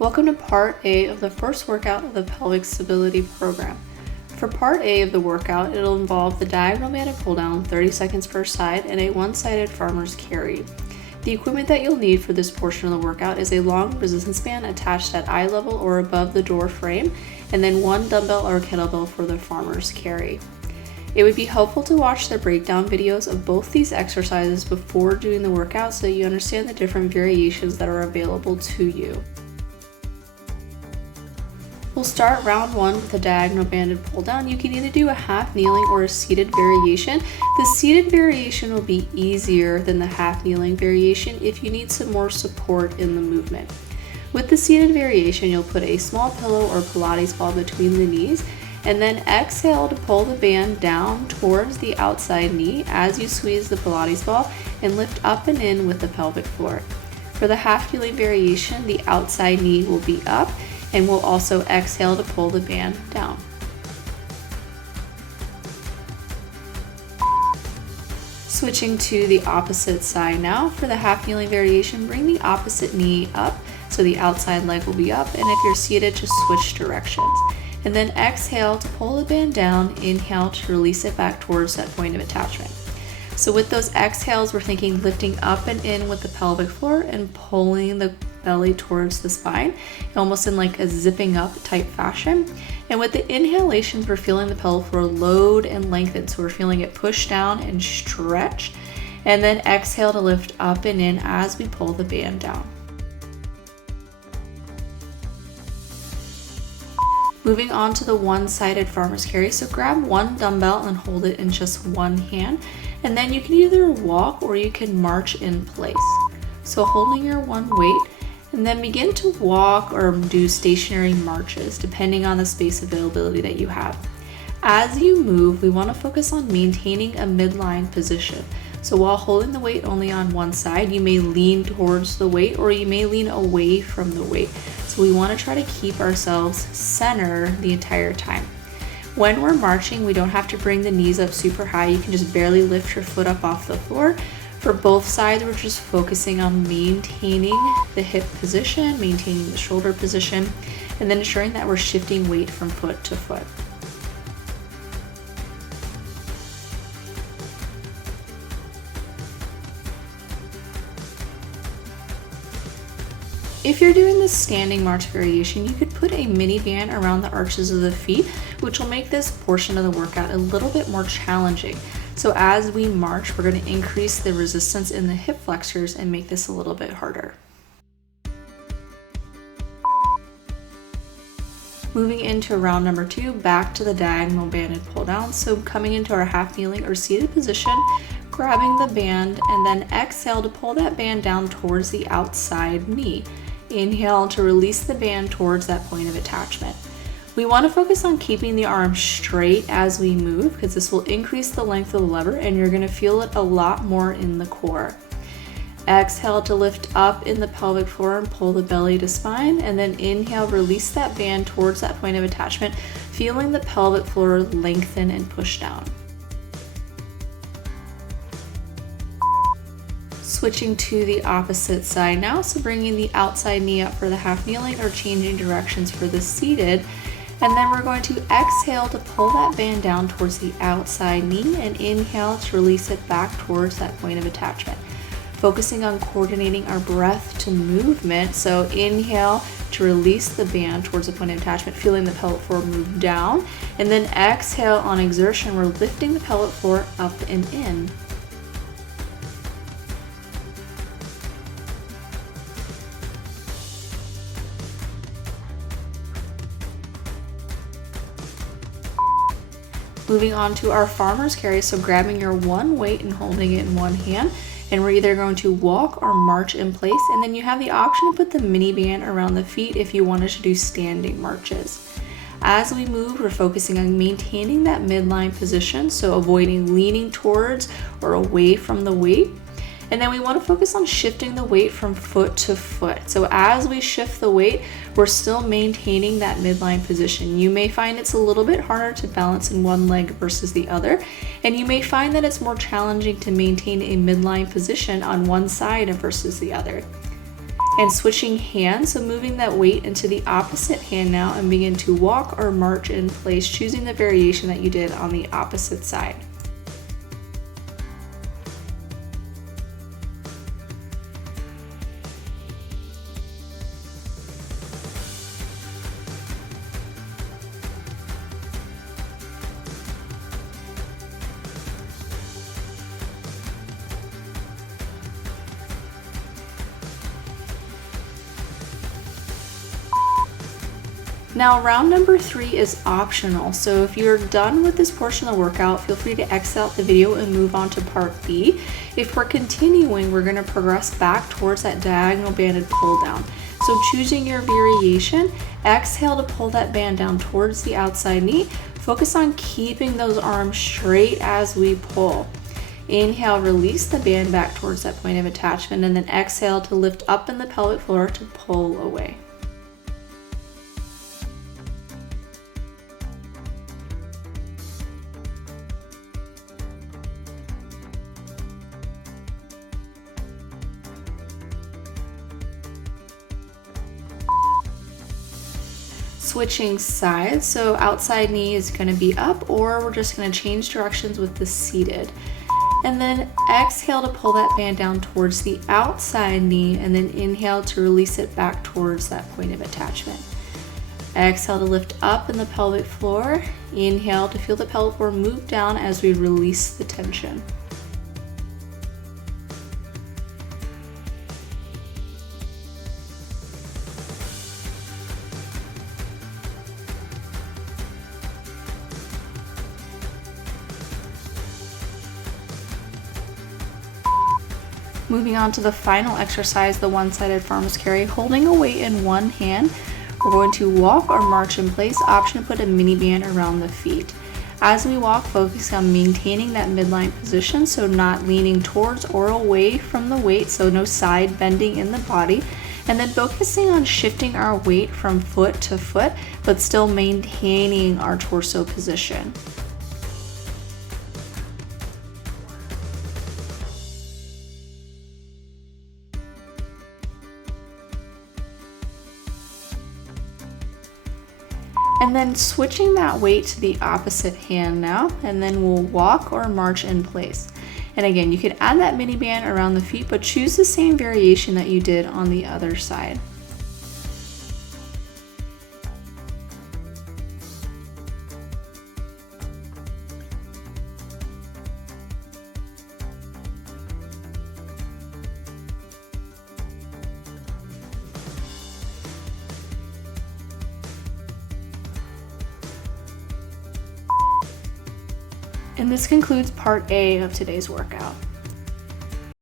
Welcome to Part A of the first workout of the Pelvic Stability Program. For Part A of the workout, it'll involve the diagonal banded pull down 30 seconds per side and a one-sided farmer's carry. The equipment that you'll need for this portion of the workout is a long resistance band attached at eye level or above the door frame, and then one dumbbell or kettlebell for the farmer's carry. It would be helpful to watch the breakdown videos of both these exercises before doing the workout so that you understand the different variations that are available to you. We'll start round one with a diagonal banded pull down. You can either do a half kneeling or a seated variation. The seated variation will be easier than the half kneeling variation if you need some more support in the movement. With the seated variation, you'll put a small pillow or Pilates ball between the knees and then exhale to pull the band down towards the outside knee as you squeeze the Pilates ball and lift up and in with the pelvic floor. For the half kneeling variation, the outside knee will be up, and we'll also exhale to pull the band down. Switching to the opposite side now. For the half kneeling variation, bring the opposite knee up so the outside leg will be up, and if you're seated, just switch directions. And then exhale to pull the band down, inhale to release it back towards that point of attachment. So with those exhales, we're thinking lifting up and in with the pelvic floor and pulling the belly towards the spine, almost in like a zipping up type fashion. And with the inhalations, we're feeling the pelvic floor load and lengthen. So we're feeling it push down and stretch. And then exhale to lift up and in as we pull the band down. Moving on to the one-sided farmer's carry. So grab one dumbbell and hold it in just one hand. And then you can either walk or you can march in place. So holding your one weight, and then begin to walk or do stationary marches depending on the space availability that you have. As you move, we want to focus on maintaining a midline position. So while holding the weight only on one side, you may lean towards the weight or you may lean away from the weight. So we want to try to keep ourselves centered the entire time. When we're marching, we don't have to bring the knees up super high. You can just barely lift your foot up off the floor. For both sides, we're just focusing on maintaining the hip position, maintaining the shoulder position, and then ensuring that we're shifting weight from foot to foot. If you're doing the standing march variation, you could put a mini band around the arches of the feet, which will make this portion of the workout a little bit more challenging. So as we march, we're going to increase the resistance in the hip flexors and make this a little bit harder. Moving into round number 2, back to the diagonal banded pull down. So coming into our half kneeling or seated position, grabbing the band, and then exhale to pull that band down towards the outside knee. Inhale to release the band towards that point of attachment. We want to focus on keeping the arm straight as we move because this will increase the length of the lever and you're going to feel it a lot more in the core. Exhale to lift up in the pelvic floor and pull the belly to spine, and then inhale, release that band towards that point of attachment, feeling the pelvic floor lengthen and push down. Switching to the opposite side now, so bringing the outside knee up for the half kneeling or changing directions for the seated. And then we're going to exhale to pull that band down towards the outside knee and inhale to release it back towards that point of attachment. Focusing on coordinating our breath to movement. So inhale to release the band towards the point of attachment, feeling the pelvic floor move down. And then exhale on exertion, we're lifting the pelvic floor up and in. Moving on to our farmer's carry, so grabbing your one weight and holding it in one hand, and we're either going to walk or march in place, and then you have the option to put the mini band around the feet if you wanted to do standing marches. As we move, we're focusing on maintaining that midline position, so avoiding leaning towards or away from the weight. And then we want to focus on shifting the weight from foot to foot. So as we shift the weight, we're still maintaining that midline position. You may find it's a little bit harder to balance in one leg versus the other, and you may find that it's more challenging to maintain a midline position on one side versus the other. And switching hands, so moving that weight into the opposite hand now and begin to walk or march in place, choosing the variation that you did on the opposite side. Now round number 3 is optional, so if you're done with this portion of the workout, feel free to exit out the video and move on to part B. If we're continuing, we're going to progress back towards that diagonal banded pull down. So choosing your variation, exhale to pull that band down towards the outside knee. Focus on keeping those arms straight as we pull. Inhale, release the band back towards that point of attachment, and then exhale to lift up in the pelvic floor to pull away. Switching sides, so outside knee is going to be up, or we're just going to change directions with the seated. And then exhale to pull that band down towards the outside knee, and then inhale to release it back towards that point of attachment. Exhale to lift up in the pelvic floor. Inhale to feel the pelvic floor move down as we release the tension. Moving on to the final exercise, the one-sided farmer's carry. Holding a weight in one hand, we're going to walk or march in place. Option to put a mini band around the feet. As we walk, focus on maintaining that midline position, so not leaning towards or away from the weight, so no side bending in the body. And then focusing on shifting our weight from foot to foot, but still maintaining our torso position. And then switching that weight to the opposite hand now, and then we'll walk or march in place. And again, you can add that mini band around the feet, but choose the same variation that you did on the other side. And this concludes part A of today's workout.